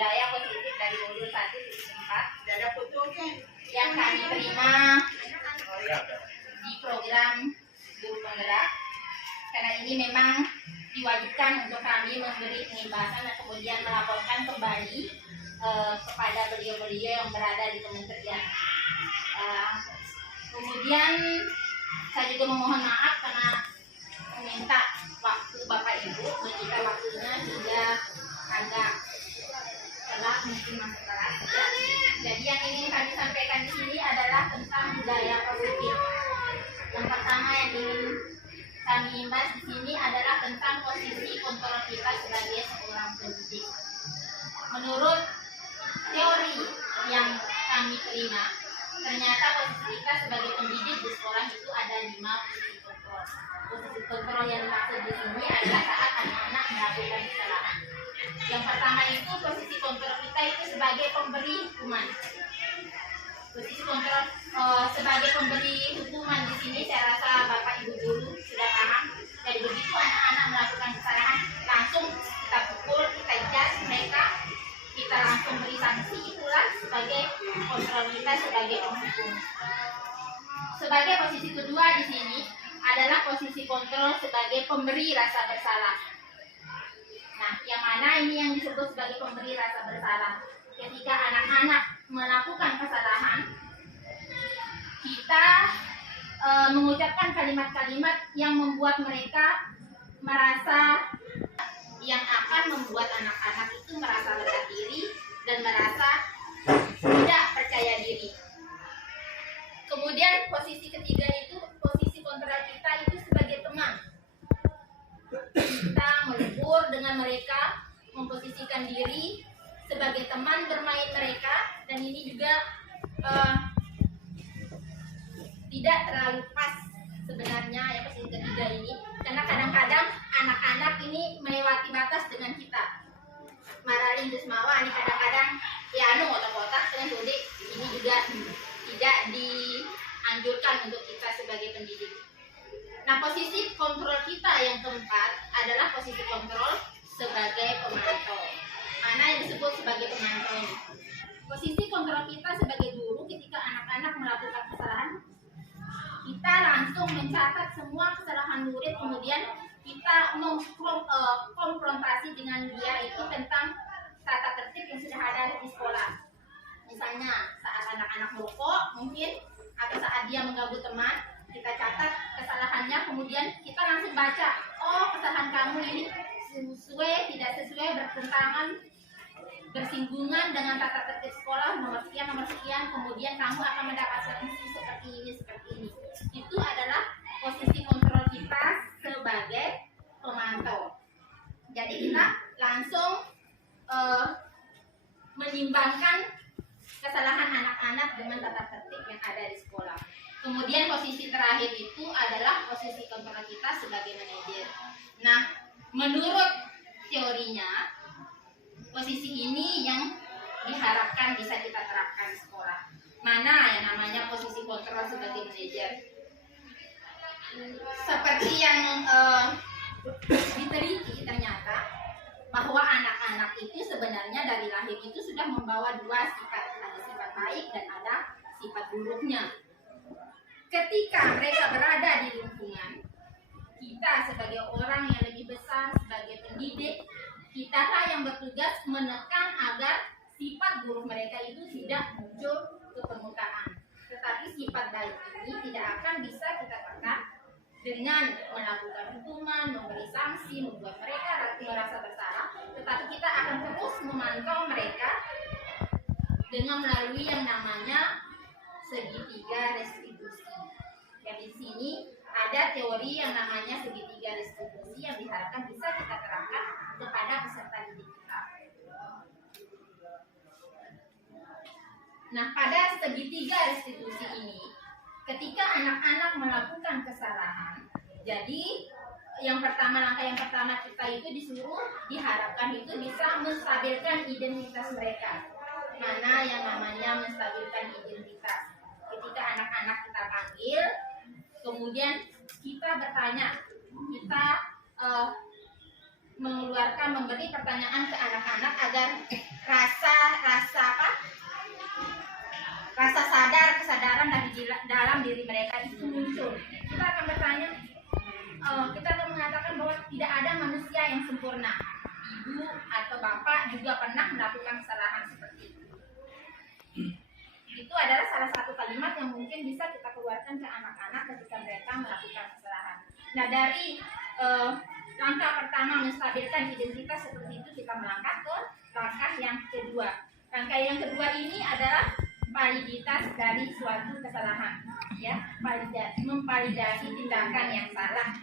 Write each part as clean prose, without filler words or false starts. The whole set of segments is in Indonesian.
budaya positif dari modul 1-4 yang kami terima di program guru penggerak. Karena ini memang diwajibkan untuk kami memberi pengimbasan dan kemudian melaporkan kembali kepada beliau-beliau yang berada di kementerian. Kemudian saya juga memohon maaf karena meminta waktu Bapak Ibu, meminta waktunya hingga agak telat, mungkin masuk kelas. Jadi yang ingin kami sampaikan di sini adalah tentang budaya positif. Yang pertama yang ingin kami imbas di sini adalah tentang posisi kontrol kita sebagai seorang pendidik. Menurut teori yang kami terima, ternyata posisi kita sebagai pendidik di sekolah itu ada 5 posisi kontrol. Posisi kontrol yang dimaksud di sini adalah saat anak-anak melakukan kesalahan. Yang pertama itu posisi kontrol kita itu sebagai pemberi hukuman. Posisi kontrol sebagai pemberi hukuman di sini saya rasa Bapak Ibu guru sudah paham. Jadi begitu anak-anak melakukan kesalahan, langsung kita pukul, kita jas mereka, kita langsung beri sanksi. Itulah sebagai kontrol kita sebagai penghukum. Sebagai posisi kedua di sini adalah posisi kontrol sebagai pemberi rasa bersalah. Nah, yang mana ini yang disebut sebagai pemberi rasa bersalah? Ketika anak-anak melakukan kesalahan, kita mengucapkan kalimat-kalimat yang membuat mereka merasa, yang akan membuat anak-anak itu merasa rendah diri dan merasa tidak percaya diri. Kemudian posisi ketiga itu posisi kontrol kita itu sebagai teman. Kita melebur dengan mereka, memposisikan diri sebagai teman bermain mereka, dan ini juga tidak terlalu pas sebenarnya ya posisi ketiga ini, karena kadang-kadang anak-anak ini melewati batas dengan kita. Maralin Desmawa ini kadang-kadang ya otak-otak dengan Dodi, ini juga tidak dianjurkan untuk kita sebagai pendidik. Nah, posisi kontrol kita yang keempat adalah posisi kontrol sebagai pemantau. Mana yang disebut sebagai pemantau ini? Posisi kontrol kita sebagai guru ketika anak-anak melakukan kesalahan, kita langsung mencatat semua kesalahan murid, kemudian kita konfrontasi dengan dia itu tentang tata tertib yang sudah ada di sekolah. Misalnya saat anak-anak merokok mungkin, atau saat dia mengganggu teman, kita catat kesalahannya, kemudian kita langsung baca, oh kesalahan kamu ini sesuai, tidak sesuai, bertentangan, bersinggungan dengan tata tertib sekolah nomor sekian, kemudian kamu akan mendapat sanksi seperti ini. Itu adalah posisi kontrol kita sebagai pemantau. Jadi kita langsung menimbangkan kesalahan anak-anak dengan tata tertib yang ada di sekolah. Kemudian posisi terakhir itu adalah posisi kontrol kita sebagai manajer. Nah, menurut teorinya, posisi ini yang diharapkan bisa kita terapkan di sekolah. Mana yang namanya posisi kontrol sebagai manajer? Seperti yang diteliti ternyata bahwa anak-anak itu sebenarnya dari lahir itu sudah membawa 2 sifat, ada sifat baik dan ada sifat buruknya. Ketika mereka berada di lingkungan, kita sebagai orang yang lebih besar, sebagai pendidik, kitalah yang bertugas menekan agar sifat buruk mereka itu tidak muncul ke permukaan. Tetapi sifat baik ini tidak akan bisa kita tekan dengan melakukan hukuman, memberi sanksi, membuat mereka merasa bersalah. Tetapi kita akan terus memantau mereka dengan melalui yang namanya segitiga restitusi. Jadi di sini ada teori yang namanya segitiga restitusi yang diharapkan bisa kita terapkan kepada peserta didik kita. Nah, pada segitiga restitusi ini, ketika anak-anak melakukan kesalahan, jadi langkah yang pertama kita itu diharapkan itu bisa menstabilkan identitas mereka. Mana yang namanya menstabilkan identitas? Ketika anak-anak kita panggil, kemudian kita bertanya, kita memberi pertanyaan ke anak-anak agar rasa di dalam diri mereka itu muncul. Kita akan bertanya, kita akan mengatakan bahwa tidak ada manusia yang sempurna. Ibu atau bapak juga pernah melakukan kesalahan seperti itu. Itu adalah salah satu kalimat yang mungkin bisa kita keluarkan ke anak-anak ketika mereka melakukan kesalahan. Nah, dari langkah pertama menstabilkan identitas seperti itu, kita melangkah ke langkah yang kedua. Langkah yang kedua ini adalah validitas dari suatu kesalahan, ya, memvalidasi tindakan yang salah.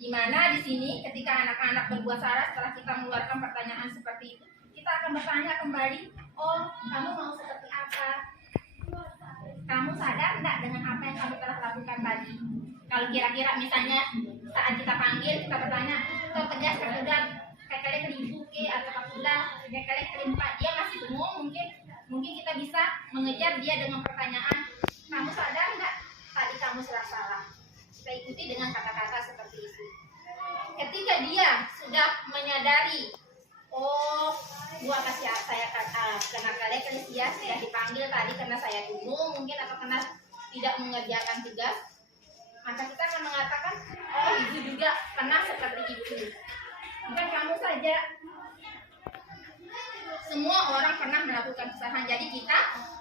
Dimana di sini ketika anak-anak berbuat salah, setelah kita mengeluarkan pertanyaan seperti itu, kita akan bertanya kembali, oh, kamu mau seperti apa? Kamu sadar enggak dengan apa yang kamu telah lakukan tadi? Kalau kira-kira misalnya saat kita panggil, kita bertanya, kau tegas sudah kali keribu ke atau sudah kali kelimpa, dia masih bengong, mungkin kita bisa mengejar dia dengan pertanyaan, kamu sadar enggak tadi kamu salah? Kita ikuti dengan kata-kata seperti itu. Ketika dia sudah menyadari, oh, gua kasih saya karena kalian dia sudah dipanggil tadi karena saya dulu mungkin atau karena tidak mengerjakan tugas, maka kita akan mengatakan, oh, ibu juga pernah seperti itu. Bukan kamu saja, semua orang pernah melakukan kesalahan. Jadi kita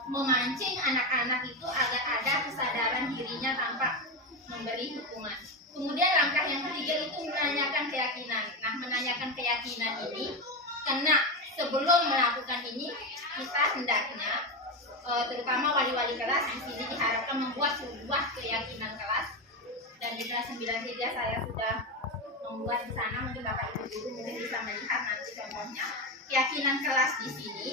memancing anak-anak itu agar ada kesadaran dirinya tanpa memberi hukuman. Kemudian langkah yang ketiga itu menanyakan keyakinan. Nah, menanyakan keyakinan ini karena sebelum melakukan ini kita hendaknya terutama wali-wali kelas di sini diharapkan membuat sebuah keyakinan kelas. Dan di kelas 93 saya sudah membuat di sana, mungkin Bapak Ibu guru mungkin bisa melihat nanti contohnya. Keyakinan kelas di sini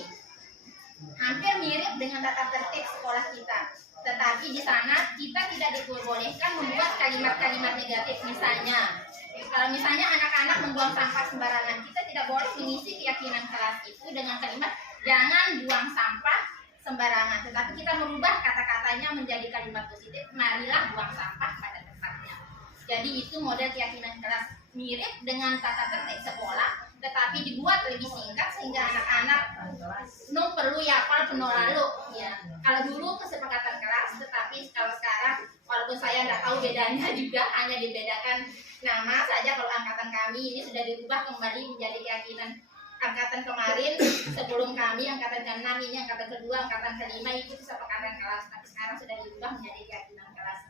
hampir mirip dengan tata tertib sekolah kita. Tetapi di sana kita tidak diperbolehkan membuat kalimat-kalimat negatif. Misalnya, kalau misalnya anak-anak membuang sampah sembarangan, kita tidak boleh mengisi keyakinan kelas itu dengan kalimat jangan buang sampah sembarangan. Tetapi kita merubah kata-katanya menjadi kalimat positif, marilah buang sampah pada tempatnya. Jadi itu model keyakinan kelas, mirip dengan tata tertib sekolah, tetapi dibuat lebih singkat sehingga anak-anak no perlu yapal penuh lalu, ya. Kalau dulu kesepakatan kelas, tetapi kalau sekarang walaupun saya tidak tahu bedanya juga, hanya dibedakan nama saja. Kalau angkatan kami ini sudah dirubah kembali menjadi keyakinan angkatan kemarin sebelum kami, angkatan ke-6 ini, angkatan kedua, angkatan ke-5 itu kesepakatan kelas, tapi sekarang sudah dirubah menjadi keyakinan kelas.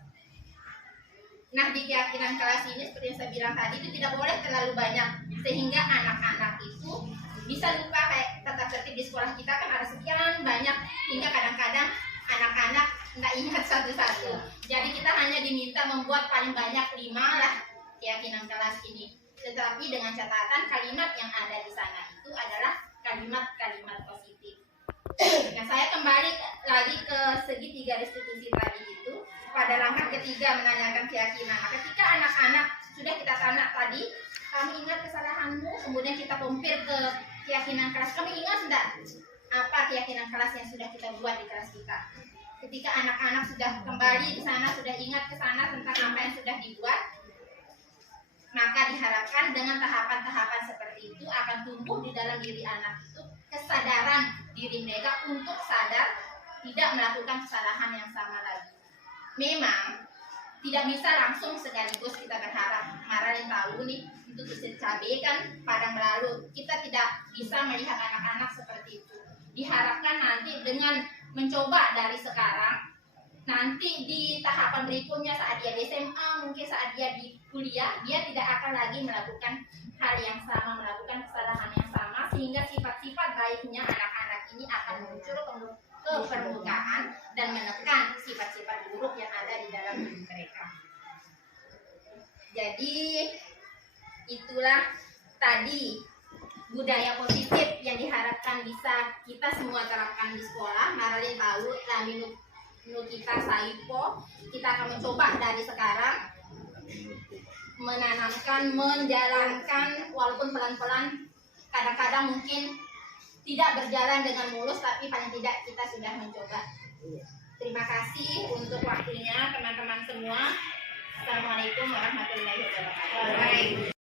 Nah, di keyakinan kelas ini seperti yang saya bilang tadi, itu tidak boleh terlalu banyak sehingga anak-anak itu bisa lupa. Kayak tata tertib di sekolah kita kan ada sekian banyak hingga kadang-kadang anak-anak nggak ingat satu-satu. Jadi kita hanya diminta membuat paling banyak 5 lah keyakinan kelas ini. Tetapi dengan catatan kalimat yang ada di sana itu adalah kalimat-kalimat positif. Nah, saya kembali lagi ke segitiga restitusi tadi itu. Pada langkah ketiga menanyakan keyakinan. Nah, ketika anak-anak sudah kita tanya tadi, kami ingat kesalahanmu, kemudian kita kompir ke keyakinan kelas. Kami ingat enggak apa keyakinan kelas yang sudah kita buat di kelas kita? Ketika anak-anak sudah kembali ke sana, sudah ingat ke sana tentang apa yang sudah dibuat, maka diharapkan dengan tahapan-tahapan seperti itu akan tumbuh di dalam diri anak itu kesadaran diri mereka untuk sadar tidak melakukan kesalahan yang sama lagi. Memang tidak bisa langsung sekaligus kita berharap marah dan tahu nih itu cabai kan padang berlalu. Kita tidak bisa melihat anak-anak seperti itu. Diharapkan nanti dengan mencoba dari sekarang, nanti di tahapan berikutnya saat dia di SMA, mungkin saat dia di kuliah, dia tidak akan lagi melakukan hal yang sama, melakukan kesalahan yang sama, sehingga sifat-sifat baiknya anak-anak ini akan muncul ke permukaan dan menekan sifat-sifat buruk yang ada di dalam diri mereka. Jadi itulah tadi budaya positif yang diharapkan bisa kita semua terapkan di sekolah. Maralin tahu lamin kita saipo, kita akan mencoba dari sekarang menanamkan, menjalankan walaupun pelan-pelan. Kadang-kadang mungkin tidak berjalan dengan mulus, tapi paling tidak kita sudah mencoba. Terima kasih untuk waktunya teman-teman semua. Assalamualaikum warahmatullahi wabarakatuh.